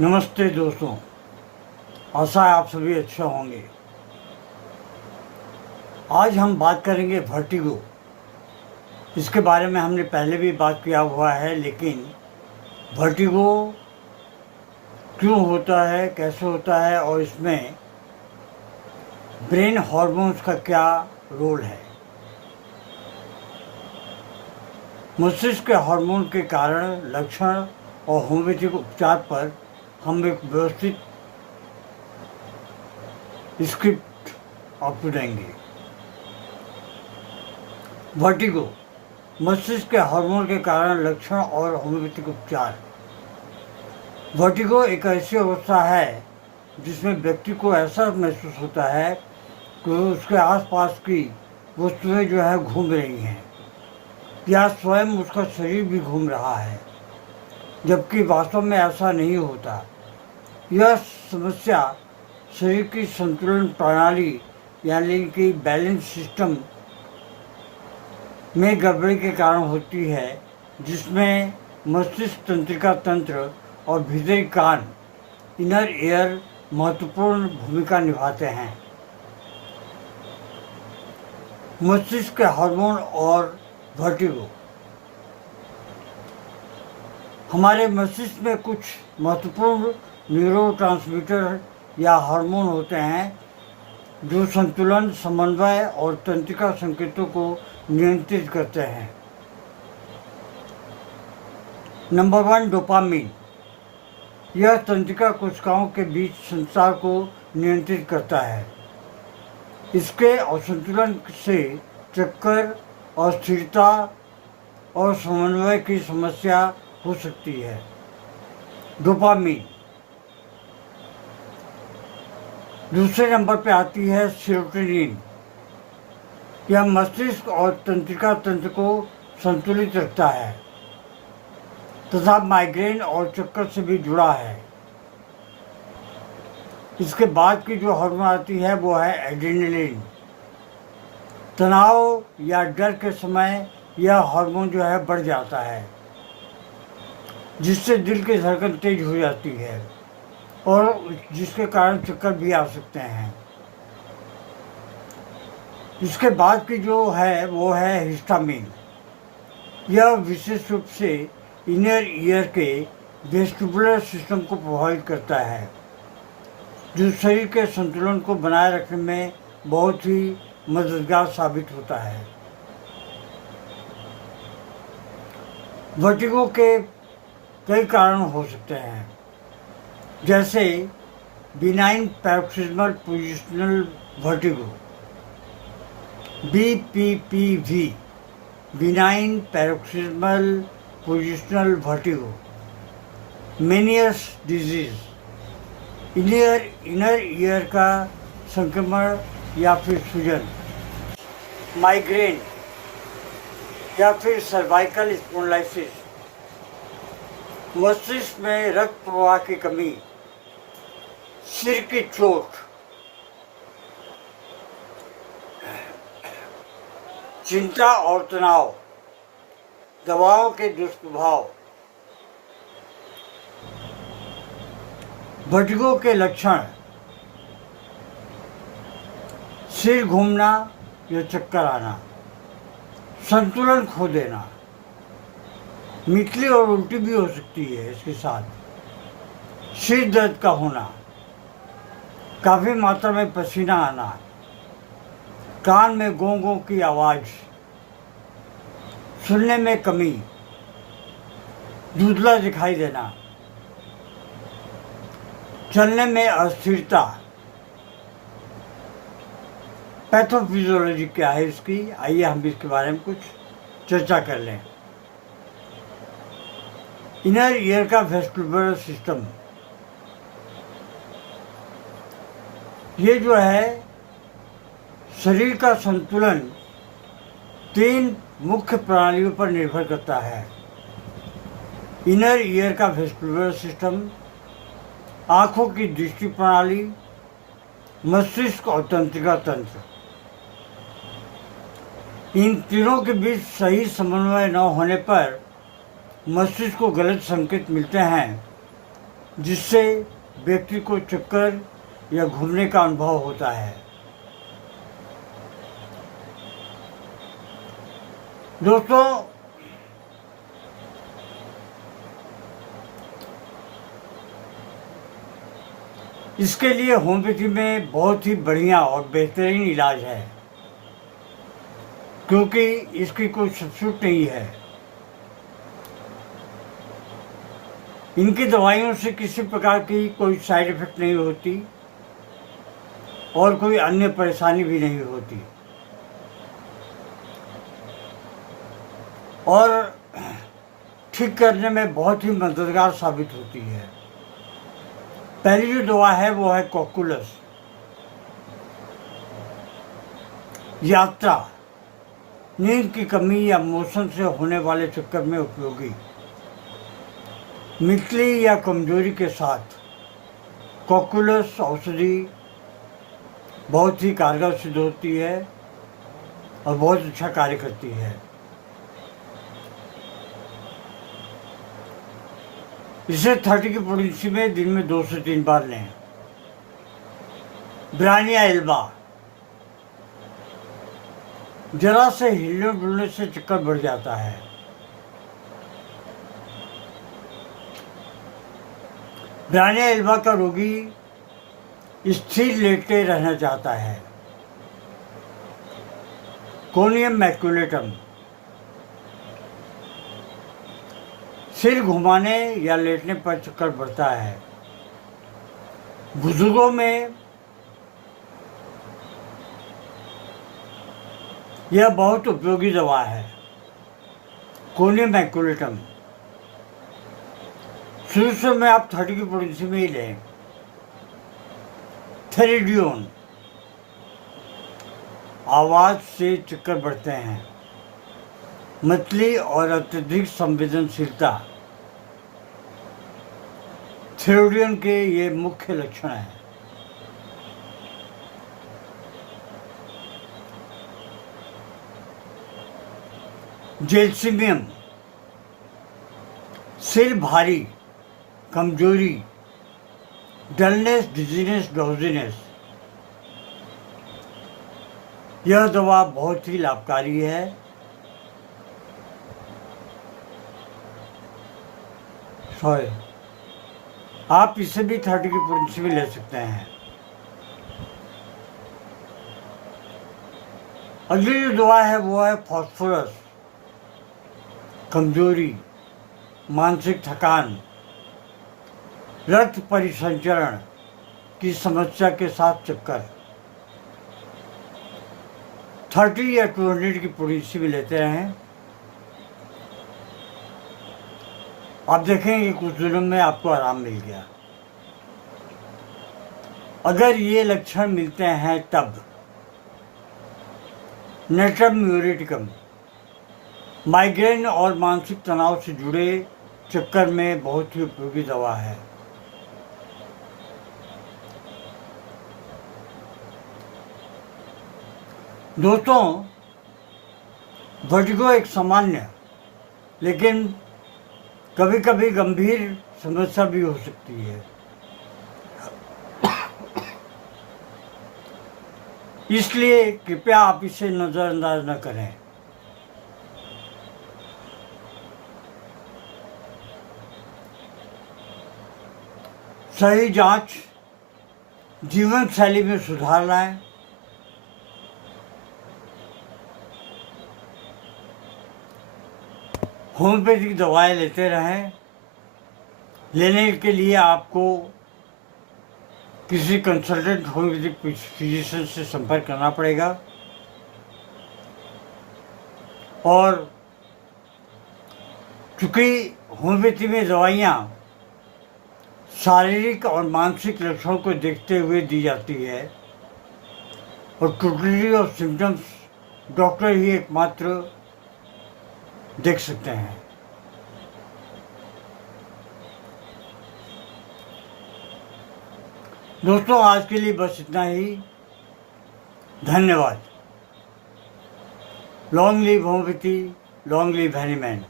नमस्ते दोस्तों, आशा है आप सभी अच्छे होंगे। आज हम बात करेंगे वर्टिगो। इसके बारे में हमने पहले भी बात किया हुआ है, लेकिन वर्टिगो क्यों होता है, कैसे होता है और इसमें ब्रेन हॉर्मोन्स का क्या रोल है। मस्तिष्क के हार्मोन के कारण, लक्षण और होम्योपैथिक उपचार पर हम एक व्यवस्थित स्क्रिप्ट आपको देंगे। वर्टिगो, मस्तिष्क के हार्मोन के कारण, लक्षण और होम्योपैथिक उपचार। वर्टिगो एक ऐसी अवस्था है जिसमें व्यक्ति को ऐसा महसूस होता है कि उसके आसपास की वस्तुएं जो है घूम रही हैं या स्वयं उसका शरीर भी घूम रहा है, जबकि वास्तव में ऐसा नहीं होता। यह समस्या शरीर की संतुलन प्रणाली यानी कि बैलेंस सिस्टम में गड़बड़ी के कारण होती है, जिसमें मस्तिष्क तंत्रिका तंत्र और भीतरी कान इनर ईयर महत्वपूर्ण भूमिका निभाते हैं। मस्तिष्क के हार्मोन और वर्टिगो। हमारे मस्तिष्क में कुछ महत्वपूर्ण न्यूरोट्रांसमीटर या हार्मोन होते हैं जो संतुलन, समन्वय और तंत्रिका संकेतों को नियंत्रित करते हैं। Number 1, dopamine. यह तंत्रिका कोशिकाओं के बीच संचार को नियंत्रित करता है। इसके असंतुलन से चक्कर, अस्थिरता और समन्वय की समस्या हो सकती है। डोपामिन। दूसरे नंबर पर आती है सेरोटोनिन। यह मस्तिष्क और तंत्रिका तंत्र को संतुलित रखता है तथा माइग्रेन और चक्कर से भी जुड़ा है। इसके बाद की जो हार्मोन आती है वो है एड्रेनलिन। तनाव या डर के समय यह हार्मोन जो है बढ़ जाता है, जिससे दिल की धड़कन तेज हो जाती है और जिसके कारण चक्कर भी आ सकते हैं। इसके बाद की जो है वो है हिस्टामिन। यह विशेष रूप से इनर ईयर के वेस्टिबुलर सिस्टम को प्रभावित करता है, जो शरीर के संतुलन को बनाए रखने में बहुत ही मददगार साबित होता है। वर्टिगो के कई कारण हो सकते हैं, जैसे benign paroxysmal positional vertigo BPPV, benign paroxysmal positional vertigo, Meniere's disease, inner ear का संक्रमण या फिर सूजन, माइग्रेन या फिर सर्वाइकल स्पॉन्डिलाइटिस, मस्तिष्क में रक्त प्रवाह की कमी, सिर की चोट, चिंता और तनाव, दवाओं के दुष्प्रभाव। वर्टिगो के लक्षण: सिर घूमना या चक्कर आना, संतुलन खो देना, मितली और उल्टी भी हो सकती है इसके साथ, सिर दर्द का होना, काफ़ी मात्रा में पसीना आना, कान में गों गों की आवाज़, सुनने में कमी, धुंधला दिखाई देना, चलने में अस्थिरता। पैथोफिजियोलॉजी क्या है इसकी, आइए हम इसके बारे में कुछ चर्चा कर लें। इनर ईयर का वेस्टिबुलर सिस्टम, ये जो है शरीर का संतुलन 3 मुख्य प्रणालियों पर निर्भर करता है। इनर ईयर का वेस्टिबुलर सिस्टम, आँखों की दृष्टि प्रणाली, मस्तिष्क और तंत्रिका तंत्र। इन तीनों के बीच सही समन्वय न होने पर मस्तिष्क को गलत संकेत मिलते हैं जिससे व्यक्ति को चक्कर या घूमने का अनुभव होता है। दोस्तों, इसके लिए होम्योपैथी में बहुत ही बढ़िया और बेहतरीन इलाज है, क्योंकि इसकी कोई सब्स्टिट्यूट नहीं है। इनकी दवाइयों से किसी प्रकार की कोई साइड इफ़ेक्ट नहीं होती और कोई अन्य परेशानी भी नहीं होती, और ठीक करने में बहुत ही मददगार साबित होती है। पहली जो दवा है वो है कॉकुलस। यात्रा, नींद की कमी या मोशन से होने वाले चक्कर में उपयोगी। मितली या कमजोरी के साथ कॉकुलस औषधि बहुत ही कारगर सिद्ध होती है और बहुत अच्छा कार्य करती है। इसे 30 की पोटेंसी में दिन में 2 से 3 बार लें। ब्रानिया एल्बा, जरा से हिलने डुलने से चक्कर बढ़ जाता है। ब्रानिया एल्बा का रोगी स्थिर लेटे रहना चाहता है। कोनियम मैक्युलेटम, सिर घुमाने या लेटने पर चक्कर बढ़ता है। बुजुर्गों में यह बहुत उपयोगी दवा है। कोनियम मैक्युलेटम शुरू में आप 30 की पोटेंसी में ही लें। थेरिडियोन, आवाज़ से चक्कर बढ़ते हैं। मतली और अत्यधिक संवेदनशीलता थेरिडियन के ये मुख्य लक्षण हैं। जेल्सिमियम, सिर भारी, कमजोरी, डलनेस, डिजीनेस, ड्राउजीनेस, यह दवा बहुत ही लाभकारी है। आप इसे भी 30 की पोटेंसी में ले सकते हैं। अगली जो दवा है वो है फास्फोरस। कमजोरी, मानसिक थकान, रक्त परिसंचरण की समस्या के साथ चक्कर 30 या 200 की पोटेंसी में लेते रहें। आप देखेंगे कुछ दिनों में आपको आराम मिल गया। अगर ये लक्षण मिलते हैं तब नेट्रम म्यूरेटिकम, माइग्रेन और मानसिक तनाव से जुड़े चक्कर में बहुत ही उपयोगी दवा है। दोस्तों, वर्टिगो एक सामान्य लेकिन कभी कभी गंभीर समस्या भी हो सकती है। इसलिए कृपया आप इसे नज़रअंदाज न करें। सही जांच, जीवन शैली में सुधार लाएं। होम्योपैथिक दवाएं लेते रहें। लेने के लिए आपको किसी कंसल्टेंट होम्योपैथिक फिजिशियन से संपर्क करना पड़ेगा, और चूँकि होम्योपैथी में दवाइयाँ शारीरिक और मानसिक लक्षणों को देखते हुए दी जाती है, और टोटलिटी ऑफ सिम्टम्स डॉक्टर ही एकमात्र देख सकते हैं। दोस्तों, आज के लिए बस इतना ही। धन्यवाद। Long live homeopathy, long live Hahnemann.